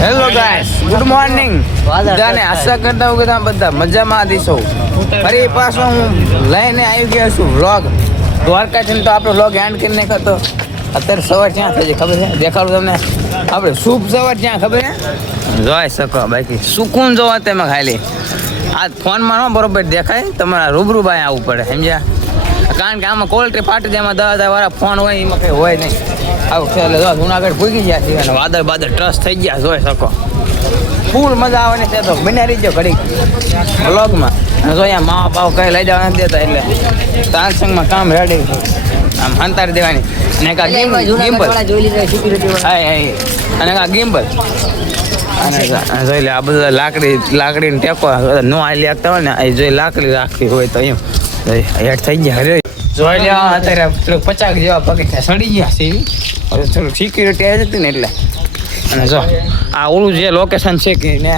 Hello guys, good morning. બધાને આશા કરતા હું કે તમે બધા મજામાં દીશો. ફરી પાછો હું લઈને આવી ગયો છું વ્લોગ. દ્વારકાથી તો આપણો વ્લોગ એન્ડ કરીને કરતો. અત્યારે સવાર ક્યાં થઈ છે ખબર છે? દેખાડું તમને. આપણે શુભ સવાર ક્યાં ખબર છે? જોઈ શકો બાકી સુકૂન જોવા તેમાં ખાલી આ ફોનમાં ન બરોબર દેખાય, તમારા રૂબરૂ બાય આવવું પડે સમજ્યા. કારણ કે આમાં ક્વોલિટી ફાટી જાય, એમાં 10,000 વાળા ફોન હોય એમાં કંઈ હોય નહીં. આવું છે એટલે જુનાગઢ ભૂગી ગયા છે અને વાદળ ટ્રસ્ટ થઈ ગયા જોઈ શકો. ફૂલ મજા આવવાની છે તો બન્યા રહી જાઓ ઘડીક વ્લોગમાં. અને જો અહીંયા મા બાપ કંઈ લઈ જવા નથી દેતા એટલે સાંસંગમાં કામ રેડી આમ અંતારી દેવાની. અને કાં ગિમ્બલ અને કાં ગિમ્બલ અને જોઈ લે આ બધા લાકડીને ટેકો નો આલી આપતા હોય ને એ જોઈ લાકડી રાખવી હોય તો એમ હેઠ થઈ ગયા. અરે જોઈ લે અત્યારે 50 જેવા પગથિયા સડી ગયા છે. થોડુંક સિક્યુરિટી આવી હતી ને એટલે. અને જો આ ઓલું જે લોકેશન છે કે ને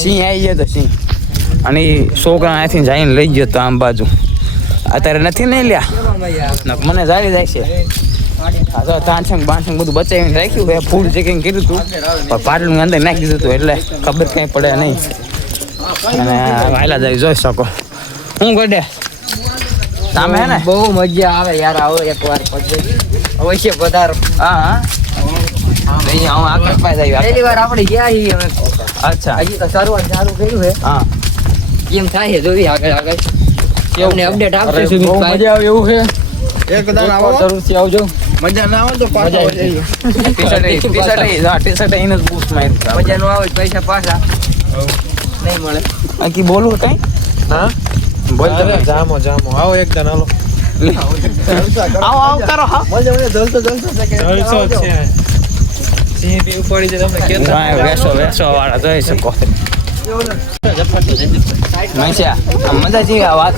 સિંહ આવી ગયો તો સિંહ અને એ છોકરા અહીંથી જઈને લઈ ગયો તો આમ બાજુ. અત્યારે નથી નહીં લ્યા મને જાળી જાય છે. હા તો તાનસંગ બાનસંગ બધું બચાવીને રાખ્યું હોય. ફૂલ ચેકિંગ કર્યું હતું પણ પાટલું અંદર નાખી દીધું હતું એટલે ખબર કંઈ પડે નહીં. અને વાયલા જાય જોઈ શકો. હું ગડે સામે હે ને બહુ મજા આવે યાર. આવો એકવાર અવશ્ય પધારો. હા અહીંયા હું આકાશભાઈ જાય પહેલી વાર આપણે ગયા છીએ હવે. અચ્છા હજી તો શરૂઆત ચાલુ કર્યું છે. હા કેમ થાય છે જોઈ આગળ કેમને અપડેટ આપશે. બહુ મજા આવે એવું છે. એક દાન આવો જરૂરથી આવજો. મજા ના આવે તો પાછા આવજો. ટી-શર્ટ એને બૂસ્ટ માર્યું. મજા નો આવે પૈસા પાછા નહીં મળે. બાકી બોલું કઈ? હા બોલ તમે. જામો આવો એક દાન હાલો. આવો કરો હા. મજા આવે જલસો છે કે સિંહ બી ઉપાડી દે તમને કે વેસો વાળા જોઈ શકો. મજા જેવી આ વાત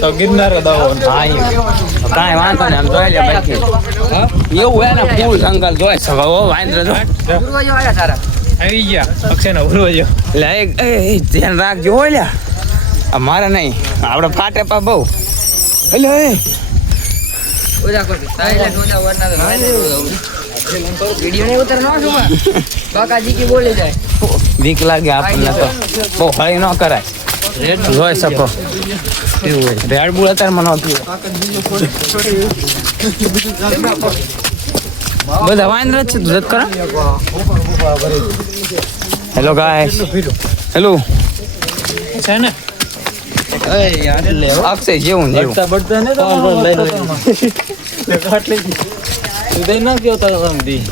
તો ગિરનાર દાવો. કાંઈ વાંધો નહીં આમ જોઈ લે બાકી એવું હે ને ફૂલ જંગલ જોઈ શકો. વાંદરો જો પૂર્વજો આવ્યા તારા. આવી ગયા અક્ષયના ઉરવજો. એટલે એ ધ્યાન રાખજો હોય લ્યા. મારે નહીં આપણે ફાટે પા બહુ એટલે ઓજા કરતી સાઈલેન્ટ ઓજા વરના વિડિયો ને ઉતર નો છું કાકાજી કી બોલે જાય. બીક લાગે આપણને તો બહુ હળી ન કરાય. જોઈ શકો રેડ બુલ અત્યારે મને બધા વાંદરા છે તું જત કરો. Hello guys. હેલો છે ને અક્ષય જેવું બળતા ને તો કાટલી ઉદય ના ગયો તો સમજી.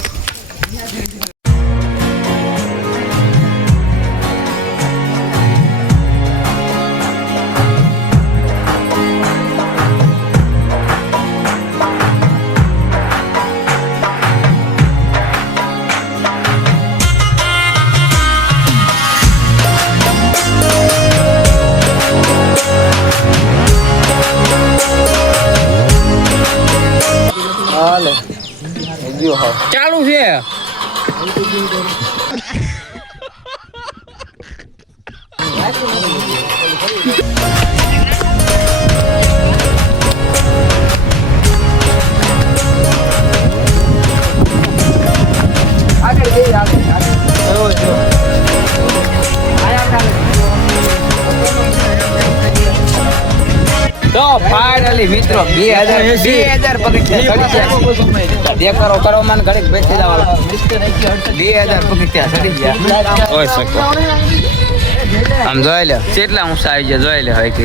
ચાલુ છે. આગળ જઈ આગળ તો ફાઇનલી મિત્રો 2000 પગથિયા દેખાડો કરો મને ઘડીક બેસી જવાનું. 2000 પગથિયા ચડી ગયા જોઈ શકો. આમ જોઈ લે કેટલા ઊંચા આવી ગયા જોઈ લે હોય કે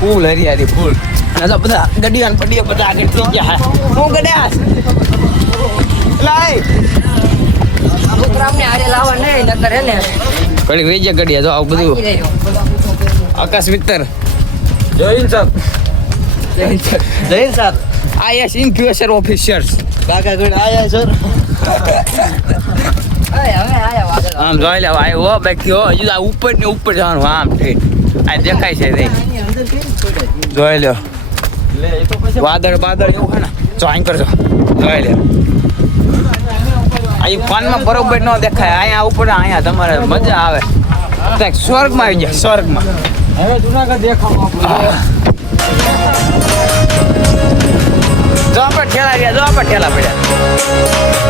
ફૂલ હરિયાળી ફૂલ. અને તો બધા ગડિયાન પડીએ બધા આગળ થઈ ગયા. હું ગડ્યા લાય છોકરામને હારે લાવવા નહીં નકર હે ને ઘડી વેજે ગડિયા જો આવું બધું આકાશ વિતર join sir IAS influencer officers કાકા ગણ આયા સર. હવે આયા વાગળ આમ જોઈ લે ભાઈ ઓ બાકી હો હજુ આ ઉપર ને ઉપર જવાનું આમ ઠીક આ દેખાય છે નહીં જોઈ લો વાદળ એવું છે ને જો અહીં કરજો જોઈ લે. અહીં ફોનમાં બરોબર ન દેખાય. અહીંયા ઉપર અહીંયા તમારે મજા આવે. સ્વર્ગમાં આવી ગયા સ્વર્ગમાં. હવે જુનાગઢ દેખાવ ખાતા પડ્યા.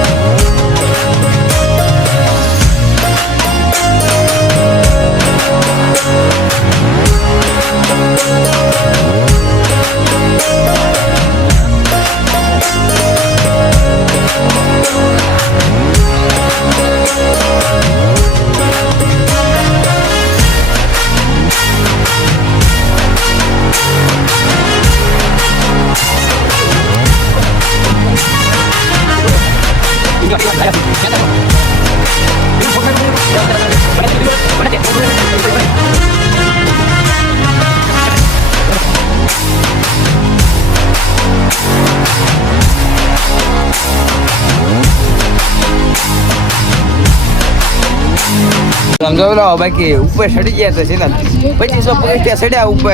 સમજો બાકી ઉપર ચડી ગયા તો છે ને 2500 પગથિયા ચડ્યા ઉપર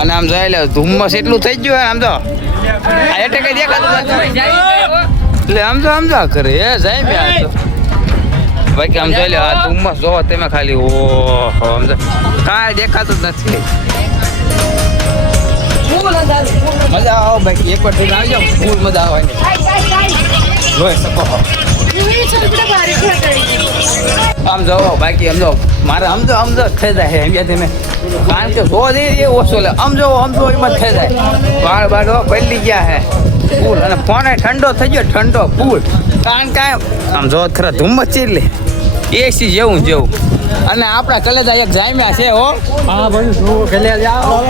અને આમ જોઈ લે ધુમ્મસ એટલું થઈ ગયું આમ તો એટલે કઈ દેખાતું એટલે આમ તો કરે એ જાય બે બાકી આમ જોઈ લે આ ધુમ્મસ જોવો તમે ખાલી ઓહો આમ તો કાંઈ દેખાતું જ નથી. મજા આવો બાકી એક વાર આવી જાવ ફૂલ મજા આવે જોઈ શકો. આમ જાઓ બાકી આમ જાઓ મારે આમ તો થઈ જાય એમ તમે કારણ કે સો દે એ ઓછો લે આમ જો એમાં થઈ જાય બાળ પડી ગયા હે ફૂલ અને ફોન ઠંડો થઈ ગયો ઠંડો ફૂલ કારણ કે આમ જો ખરા ધુમ્મસ છે એટલે એસી જેવું અને આપણા કલેજા એક જામ્યા છે હો. હા ભાઈ જો કલેજા હા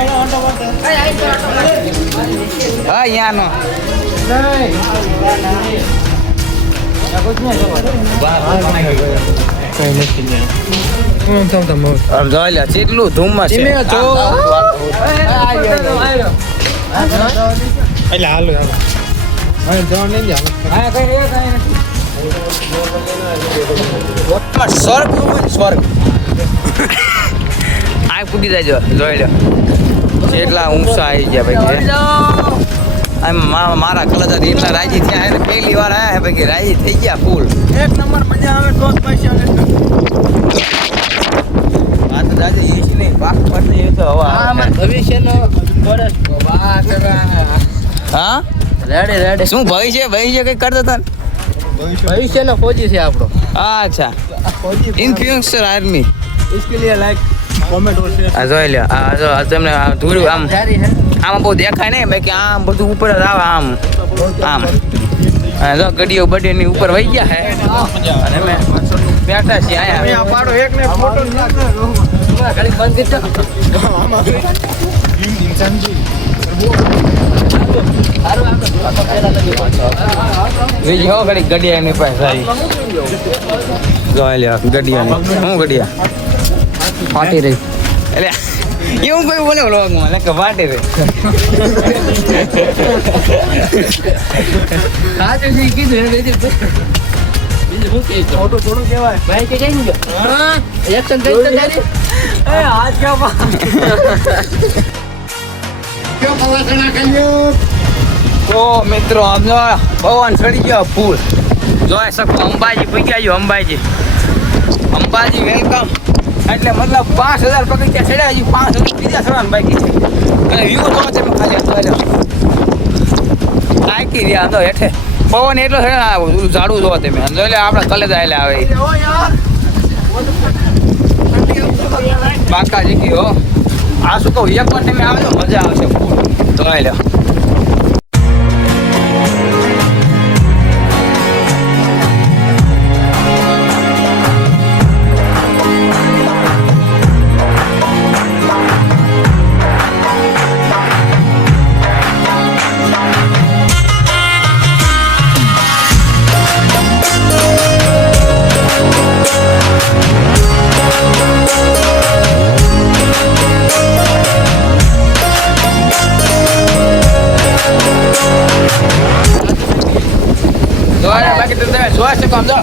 અહીંયાનો આમ જોઈ લે કેટલું ધુમ્મસ છે. એટલે હાલો સ્વર્ગ આ પૂગી જાય જોઈ લો કેટલા ઊંચા આવી ગયા ભાઈ. મારા કલજા એટલા રાજી થયા ને પહેલી વાર આયા ભાઈ રાજી થઈ ગયા ફૂલ એક નંબર મજા આવે તો પૈસા આ તો દાદી એસી નહીં પાક પડશે એ તો હવા ભવિષ્યનો હા રેડી શું ભવિષ્ય કઈ કરતા હતા ભવિષ્યનો ફોજી છે આપણો. અચ્છા इन फ्यूचर आर्मी इसके लिए लाइक कमेंट और शेयर આ જોઈ લે આ જો તમને ધૂળ આમ આમાં બહુ દેખાય નહીં બાકી આમ બધું ઉપર જ આવે આમ જો ગડીઓ બડીની ઉપર વહી ગયા હે અને અમે બેઠા છીએ અહીંયા પાડો એક ને ફોટો ખાલી બંધ બીજી હો ઘડી ગડિયાની પાસે આવી જોઈ લે ગડિયાની શું ગડિયા ફાટી રહી એટલે એવું કોઈ બોલે વ્લોગમાં એટલે કે વાટી રે ફોટો થોડું કહેવાય ભાઈ કે જઈને ગયો એક્શન થઈ તો જારી એ આજ ક્યાં તો મિત્રો આમ જો પવન ચડી ગયો ફૂલ જોઈ શકો અંબાજી પગ્યા જો અંબાજી વેલકમ એટલે મતલબ 5000 પગથિયા ચડ્યા હજી 5000 બીજા ચડવાનું બાકી છે અને વ્યૂ તો છે ખાલી થાકી રહ્યા તો હેઠે પવન એટલો છે ઝાડું જોવો તમે એટલે આપણા કલેજા એટલે આવે પાકા જીકી હો આ શું કહું એક વાર તમે આવે તો મજા આવશે ફૂલ તો લે બાકી તમે જોઈ શકો આમ જો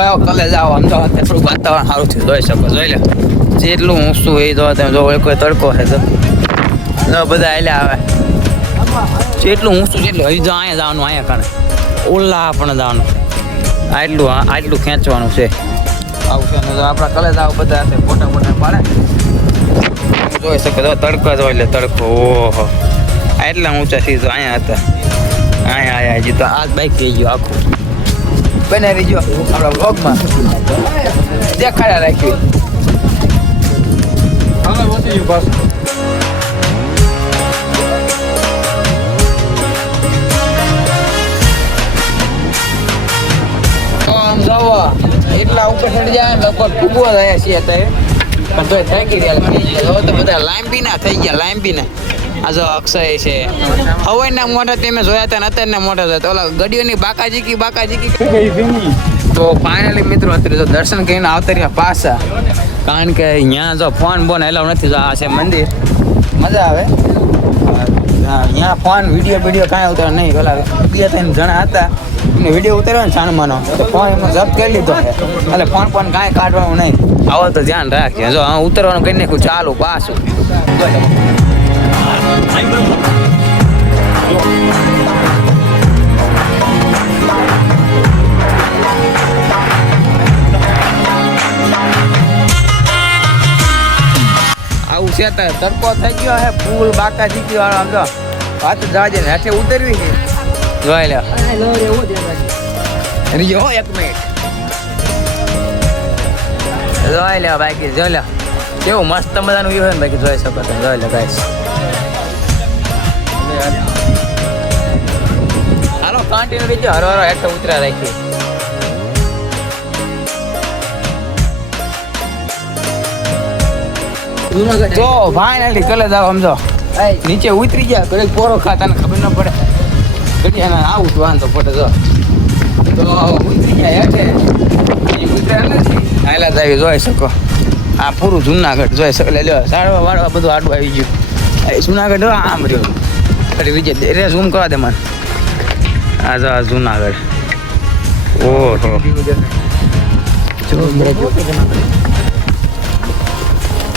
જો કલે જાઓ આમ જો થોડું વાતાવરણ સારું થયું જોઈ શકો જોઈ લે જેટલું ઊંચું એ જો તમે જો કોઈ તડકો છે તો બધા આલ્યા આવે જેટલું ઊંચું જેટલું હજી જો અહીંયા જવાનું અહીંયા કારણે ઓલા પણ જવાનું આટલું ખેંચવાનું છે આવું છે ને જો આપણા કલે જાવ બધા ફોટા પાડે જોઈ શકો તો તડકો જોઈ લે તડકો ઓહો એટલા ઊંચા સીધો અહીંયા હતા અહીંયા હજી તો આ બાઈક થઈ ગયું આખું બને રહીજો આપણા બ્લોગમાં દેખાડ્યા રાખ્યું એટલા ઉપર ચડી જાય લગભગ ખૂબ થયા છીએ અત્યારે પણ તો થાકી રહ્યા તો બધા લાંબીના થઈ ગયા લાંબીના આ જો અક્ષય છે હવાઈના મોઢા તમે જોયા હતા ને અત્યારના મોઢા જોયા ઓલા ગડીઓની બાકાજીકી તો ફાઇનલી મિત્રો અત્યારે જો દર્શન કરીને આવતા રહ્યા પાછા કારણ કે અહીંયા જો ફોન બોન એલાવ નથી જો આ છે મંદિર મજા આવે અહીંયા ફોન વિડીયો કાંઈ ઉતાર નહીં પેલા 2-3 જણા હતા એમને વિડીયો ઉતાર્યો ને છાનમાનો તો ફોન એમનો જપ્ત કરી લીધો છે એટલે ફોન કાંઈ કાઢવાનું નહીં આવો તો ધ્યાન રાખીએ જો ઉતરવાનું કરી નાખ્યું ચાલુ પાછું આવું છે તડકો થઈ ગયો હે ફૂલ બાકા જીકી વાળો આમ જો વાત જાજે ને હેઠે ઉતરવી છે જોઈ લે રીજો 1 મિનિટ જોઈ લે બાકી જોઈ લે કેવું મસ્ત મજાનું વ્યૂ હોય ને બાકી જોઈ શકો તમે જોઈ લે ગાઈસ હાલો કન્ટિન્યુ રીજો હરો હેઠે ઉતરા રાખી તો ફાઇનલી કલે જાવ સમજો નીચે ઉતરી ગયા કદાચ પોરો ખાતાને ખબર ન પડે ઘડિયાને આવું તો વાંધો પડે જો તો ઉતરી ગયા હેઠે ઉતર્યા નથી હાલા જાવી જોઈ શકો આ પૂરું જુનાગઢ જોઈ શકો એટલે સાડવા વાળવા બધું આડું આવી ગયું જુનાગઢ આમ રહ્યો ફરી બીજે રે ઝૂમ કરવા દે મને આ જો જુનાગઢ ઓહો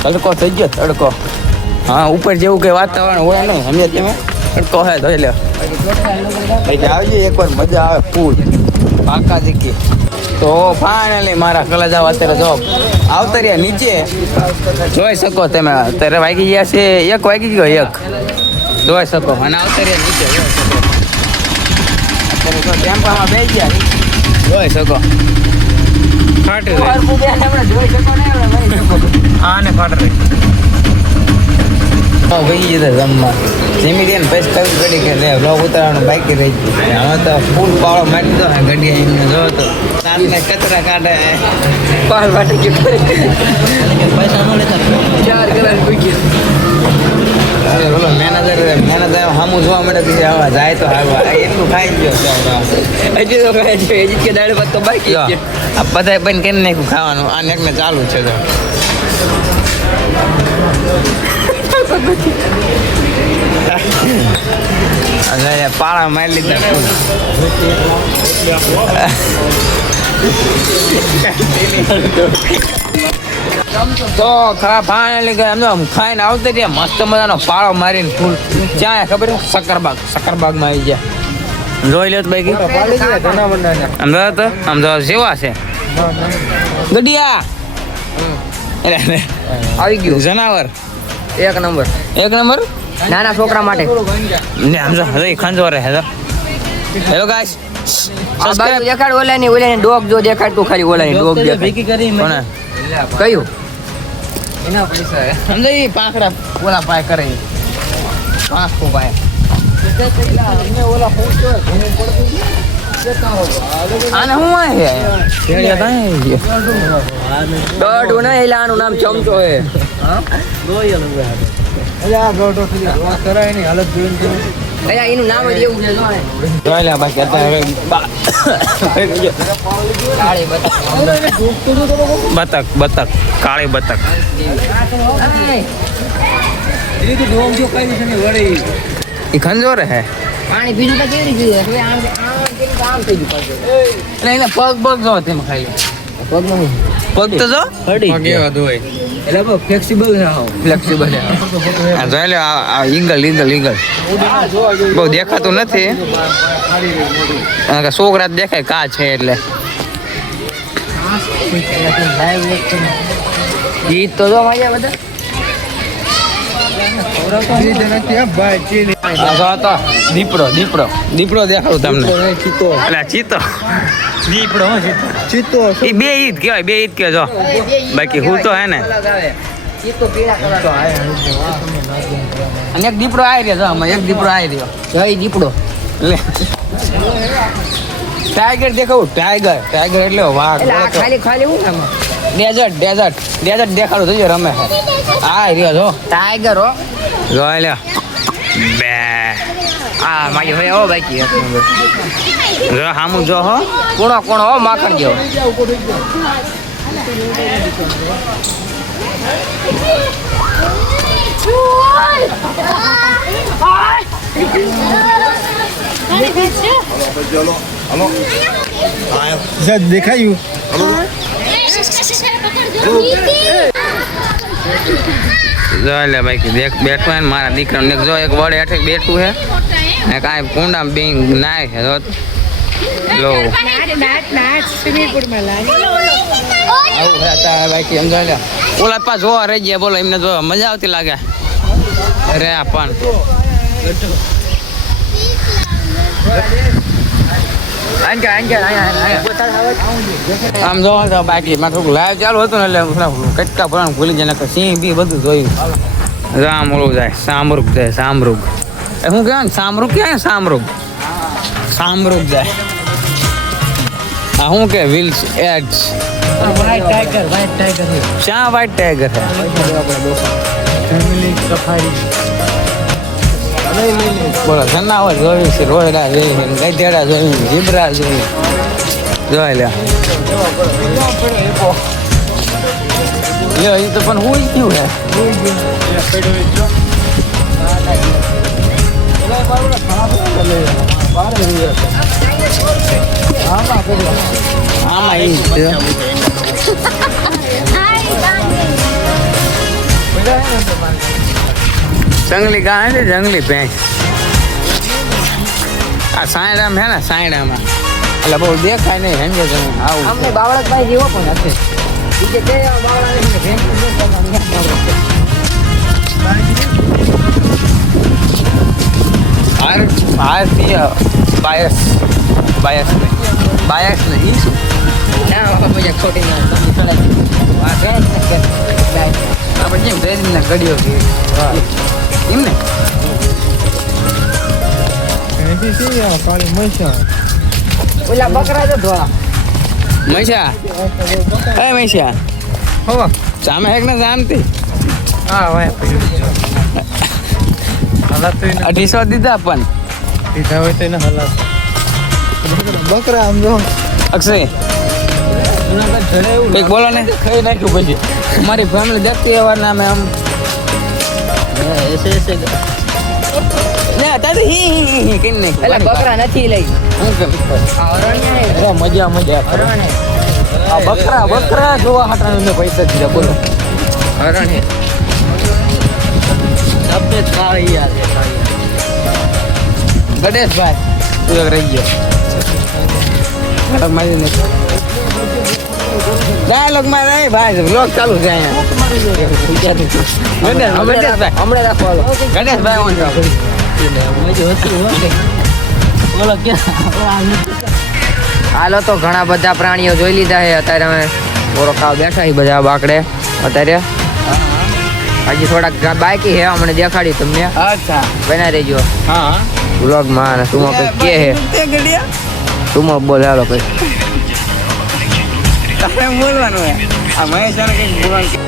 તડકો થઈ ગયો તડકો હા ઉપર જેવું કઈ વાતાવરણ હોય નહીં સમજે તમે તડકો હે જોઈ લે આવજે એકવાર મજા આવે ફૂલ પાકા જીકી તો ફાઇનલી મારા કલેજા અત્યારે જો આવતા રહ્યા નીચે જોઈ શકો તમે અત્યારે વાગી ગયા છે 1 વાગી ગયો 1 જોઈ શકો અને આવતા રહ્યા નીચે જોઈ શકો અત્યારે તો ટેમ્પામાં બેસી ગયા જોઈ શકો ફાટી જોઈ શકો ને હા ને ફાટ રહી ભાઈ જતા જમવા જેમી દે ને પછી કઈ ગડી કે રે બ્લોગ ઉતારવાનું બાકી રહી ગયું હવે તો ફૂલ પાળો મારી દો ગડિયા એમને જો તો સાતને કચરા કાઢે પાલ વાટી ગયું પૈસા ન લેતા 4 કલાક પૂછી અરે બોલો મેનેજર સામું જોવા મળે પછી આવા જાય તો હાલવા એટલું ખાઈ ગયો હજી તો ખાય છે હજી કે દાળ ભાત તો બાકી આ બધા બંધ કરીને નાખ્યું ખાવાનું આ નેકને ચાલુ છે તો પાળા મારી લીધા તો ખરાબ ફાઇનલી ગયા એમ ખાઈને આવતા રહ્યા મસ્ત મજાનો પાળો મારીને ફૂલ ક્યાં ખબર શક્કરબાગમાં આવી ગયા જોઈ લો બાઈક અમદાવાદ સેવા છે ગડિયા આવી ગયું જનાવર 1 નંબર નાના છોકરા માટે ને સમજો હવે ખંજોરે હે હેલો ગાઈસ સબસ્ક્રાઇબ દેખાડ ઓલાની ડોગ જો દેખાડ તું ખાલી ઓલાની ડોગ દેખાડ ભેગી કરી કોને કયું એના પૈસા સમજે પાંખડા ઓલા પાય કરે પાંખો પાય આને હું હે દોડું ને એલાનું નામ ચમચો હે હા દોયલ અરે આ ગોટો થી વાત કરાય ની હાલત જોઈને અરે એનું નામ જ એવું છે જોઈ લે બાકી અત્યારે બતક કાળી બતક એ ખંજોર હે પાણી બીજું તો કેવી રીતે હવે આમ થઈ ગયું એટલે એને પગ જો તેમાં ખાઈ પગનું પગ તો જો હડી પગ એવા ધોય. એટલે બહુ ફ્લેક્સિબલ છે આવો ફ્લેક્સિબલ આ જોઈ લે આ ઈગલ બહુ દેખાતું નથી કારણ કે છોકરા જ દેખાય કા છે એટલે ગીત તો જો મજા બધા આ જો તો દીપડો દેખાડું તમને એટલે ચીતો એ બે ઈદ કહેવાય જો બાકી હું તો હે ને અને એક દીપડો આવી રહ્યો જો આમાં એક દીપડો આવી રહ્યો જય દીપડો લે ટાઈગર દેખાવું ટાઈગર એટલે વાઘ એટલે આ ખાલી હું આમાં ડેઝર્ટ દેખાડું થયું રમે છે આ રહ્યો જો ટાઈગર હો જોઈ લે બે આ મારી હોય હો બાકી જો હામું જો હો કોણો હો માખણ જેવો દેખાયું જોઈ લે બાકી દેખ બેઠો હે ને મારા દીકરાને જો એક વડે હેઠે બેઠું હે ને કાંઈ કુંડામાં બેન નાય છે જો લો આવું હતા બાકી એમ જોઈ લે ઓલા પા જોવા રહી ગયા બોલો એમને જો મજા આવતી લાગે અરે આ પણ આમ જોવા તો બાકી માં થોડું લાઈવ ચાલુ હતું ને એટલે કટકા ભરવાનું ભૂલી જાય નકર સિંહ બી બધું જોયું રામ ઓલું જાય સામરૂગ એ શું કહેવાય ને સામરૂગ કહેવાય ને સામરૂગ જાય હા શું કે વિલ્સ એડ્સ શા વ્હાઈટ ટાઈગર બોલો જનાવર જોયું છે રોયડા જોયું છે ગધેડા જોયું ઝીબ્રા જોયું જોઈ લે એ તો પણ હુઈ ગયું હે આમાં ઈ છે જંગલી ગાય છે જંગલી ભેંસ આ સાયડામાં હે ને સાયડામાં એટલે બહુ દેખાય નહીં હેંગે તમે આવું અમને બાવળકભાઈ જેવો પણ હશે બીજે કે ભારતીય બાયસ નહીં શું ના ખોટી ના આપણે જેમ રેડીના ગડીઓ છે એમ ને ઓલા બકરા તો ધોળા મૈસા એ મૈસા હો સામે હેક ને જામતી હા ભાઈ 250 દીધા પણ દીધા હોય તો એને હલાસ બકરા આમ જો અક્ષય એક બોલો ને ખાઈ નાખ્યું પછી મારી ફેમિલી દેખતી એવા નામે આમ તારે હી કઈ નહીં એટલે બકરા નથી લઈ હું કેમ મજા આ બકરા જોવા હાટાને મેં પૈસા દીધા બોલો હરણ હે સફેદ કાળી યાર ગણેશભાઈ તું એક રહી ગયો મારી ડાયલોગ માં રહી ભાઈ બ્લોગ ચાલુ છે અહીંયા હમણાં રાખો ગણેશભાઈ હાલો તો ઘણા બધા પ્રાણીઓ જોઈ લીધા છે અત્યારે અમે બોરો ખાવા બેઠા છીએ બધા બાકડે અત્યારે હજી થોડાક બાકી છે અમને દેખાડી તમને અચ્છા બના રહેજો હા વ્લોગમાં અને તું કઈ કે હે તું બોલ હાલો કઈ બોલવાનું આ મહેશ કઈ બોલવાનું